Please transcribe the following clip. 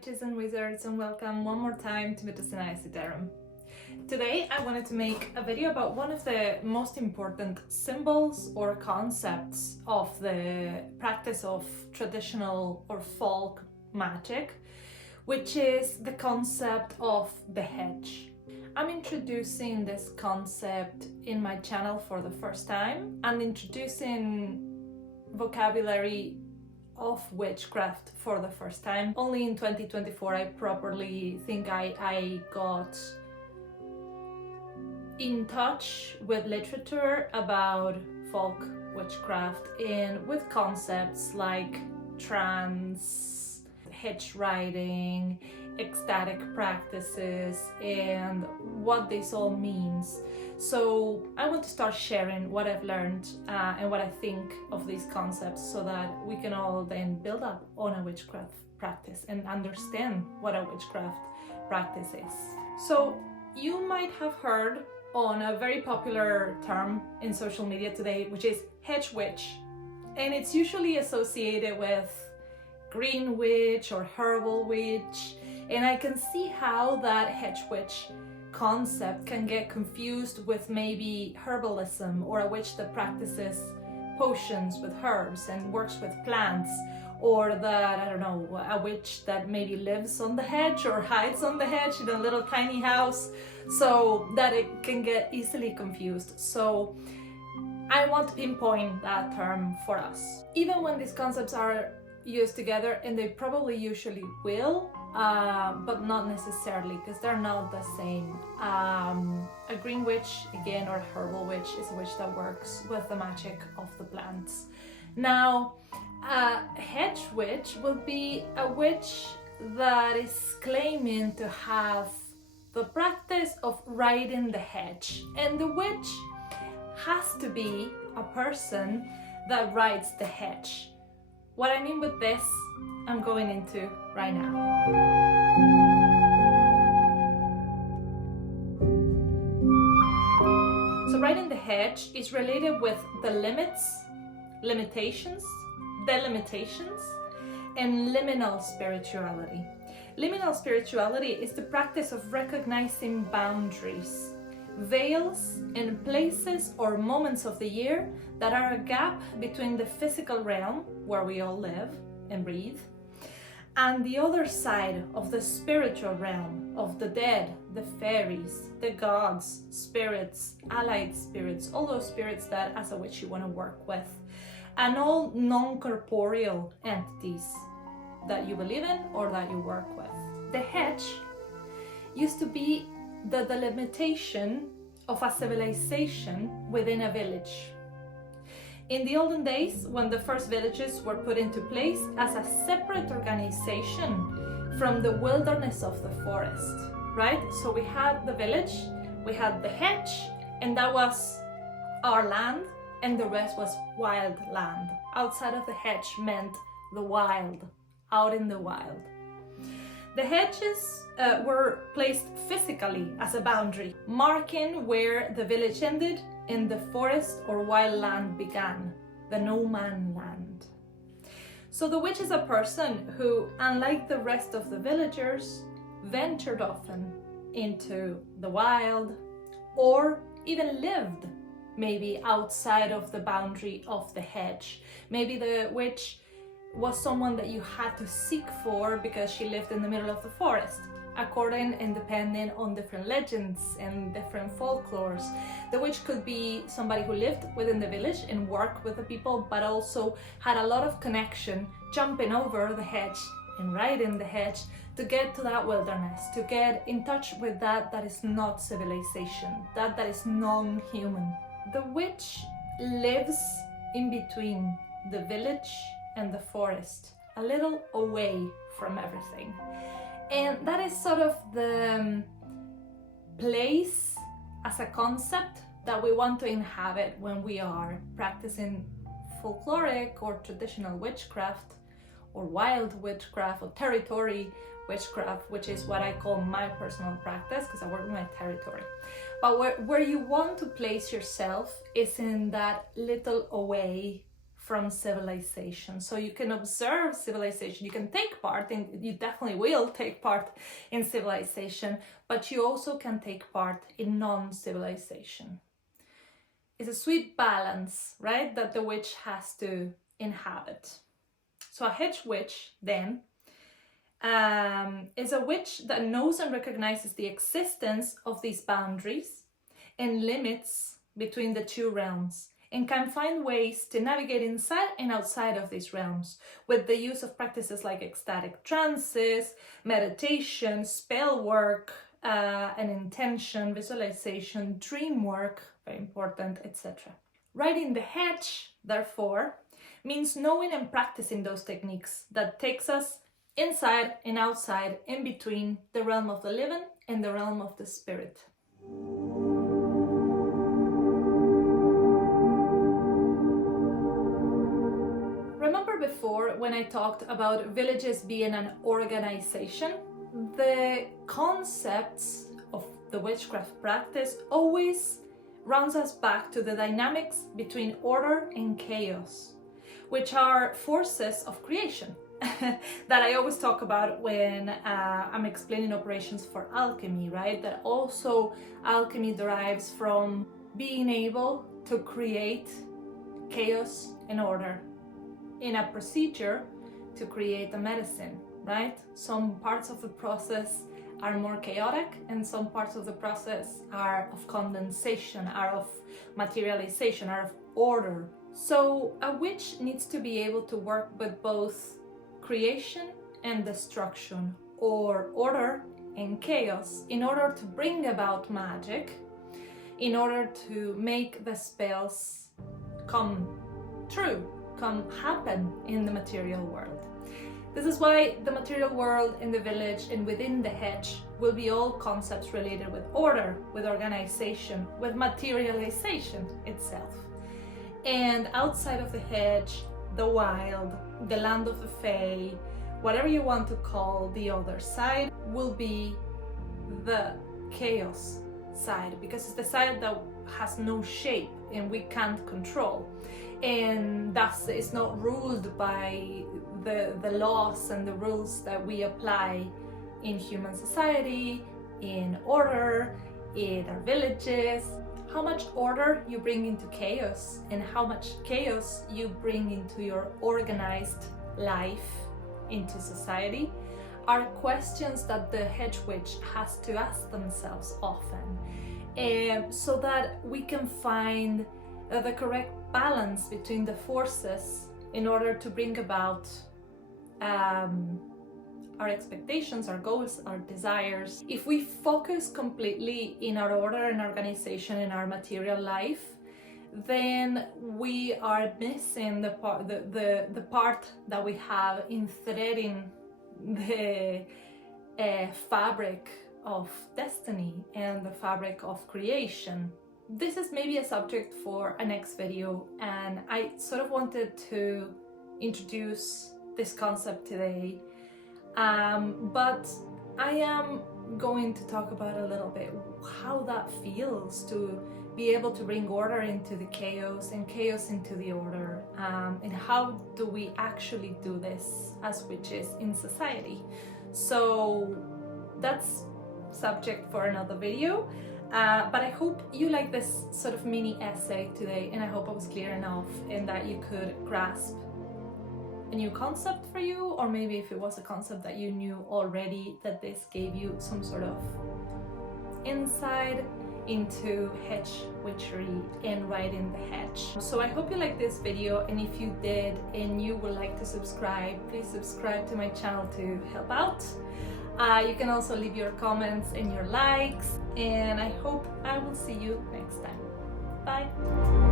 witches and wizards, and welcome one more time to Mythos. Today I wanted to make a video about one of the most important symbols or concepts of the practice of traditional or folk magic, which is the concept of the hedge. I'm introducing this concept in my channel for the first time and introducing vocabulary of witchcraft for the first time. Only in 2024 I properly think I got in touch with literature about folk witchcraft and with concepts like trance, hedge riding, ecstatic practices, and what this all means. So I want to start sharing what I've learned and what I think of these concepts so that we can all then build up on a witchcraft practice and understand what a witchcraft practice is. So you might have heard on a very popular term in social media today, which is hedge witch. And it's usually associated with green witch or herbal witch. And I can see how that hedge witch concept can get confused with maybe herbalism, or a witch that practices potions with herbs and works with plants, or that, I don't know, a witch that maybe lives on the hedge or hides on the hedge in a little tiny house, so that it can get easily confused. So I want to pinpoint that term for us. Even when these concepts are used together, and they probably usually will, but not necessarily, because they're not the same. A green witch, again, or herbal witch, is a witch that works with the magic of the plants. Now, a hedge witch will be a witch that is claiming to have the practice of riding the hedge, and the witch has to be a person that rides the hedge. What I mean with this, I'm going into right now. So riding the hedge is related with the limitations, delimitations, and liminal spirituality. Liminal spirituality is the practice of recognizing boundaries, veils, and places or moments of the year that are a gap between the physical realm, where we all live and breathe, and the other side of the spiritual realm of the dead, the fairies, the gods, spirits, allied spirits, all those spirits that as a witch you want to work with, and all non-corporeal entities that you believe in or that you work with. The hedge used to be the delimitation of a civilization within a village. In the olden days, when the first villages were put into place as a separate organization from the wilderness of the forest, right? So we had the village, we had the hedge, and that was our land, and the rest was wild land. Outside of the hedge meant the wild, out in the wild. The hedges were placed physically as a boundary, marking where the village ended and the forest or wild land began, the no-man land. So the witch is a person who, unlike the rest of the villagers, ventured often into the wild, or even lived maybe outside of the boundary of the hedge. Maybe the witch was someone that you had to seek for because she lived in the middle of the forest. According and depending on different legends and different folklores, the witch could be somebody who lived within the village and worked with the people, but also had a lot of connection, jumping over the hedge and riding the hedge to get to that wilderness, to get in touch with that is not civilization, that is non-human. The witch lives in between the village and the forest, a little away from everything. And that is sort of the place as a concept that we want to inhabit when we are practicing folkloric or traditional witchcraft, or wild witchcraft, or territory witchcraft, which is what I call my personal practice because I work in my territory. But where you want to place yourself is in that little away from civilization. So you can observe civilization, you can take part in, you definitely will take part in civilization, but you also can take part in non-civilization. It's a sweet balance, right, that the witch has to inhabit. So a hedge witch, then, is a witch that knows and recognizes the existence of these boundaries and limits between the two realms, and can find ways to navigate inside and outside of these realms with the use of practices like ecstatic trances, meditation, spell work, and intention, visualization, dream work, very important, etc. Riding the hedge, therefore, means knowing and practicing those techniques that takes us inside and outside, in between the realm of the living and the realm of the spirit. Remember before when I talked about villages being an organization? The concepts of the witchcraft practice always rounds us back to the dynamics between order and chaos, which are forces of creation that I always talk about when I'm explaining operations for alchemy, right? That also alchemy derives from being able to create chaos and order in a procedure to create a medicine, right? Some parts of the process are more chaotic and some parts of the process are of condensation, are of materialization, are of order. So a witch needs to be able to work with both creation and destruction, or order and chaos, in order to bring about magic, in order to make the spells come true, come happen in the material world. This is why the material world and the village and within the hedge will be all concepts related with order, with organization, with materialization itself. And outside of the hedge, the wild, the land of the fae, whatever you want to call the other side, will be the chaos side, because it's the side that has no shape and we can't control, and thus is not ruled by the laws and the rules that we apply in human society, in order, in our villages. How much order you bring into chaos and how much chaos you bring into your organized life, into society, are questions that the hedge witch has to ask themselves often, so that we can find the correct balance between the forces in order to bring about our expectations, our goals, our desires. If we focus completely in our order and organization in our material life, then we are missing the part that we have in threading the fabric of destiny and the fabric of creation. This is maybe a subject for a next video, and I sort of wanted to introduce this concept today, but I am going to talk about a little bit how that feels to be able to bring order into the chaos and chaos into the order, and how do we actually do this as witches in society. So that's subject for another video, but I hope you like this sort of mini essay today, and I hope I was clear enough and that you could grasp a new concept for you, or maybe if it was a concept that you knew already, that this gave you some sort of insight into hedge witchery and riding the hedge. So I hope you liked this video, and if you did and you would like to subscribe, please subscribe to my channel to help out. You can also leave your comments and your likes, and I hope I will see you next time. Bye!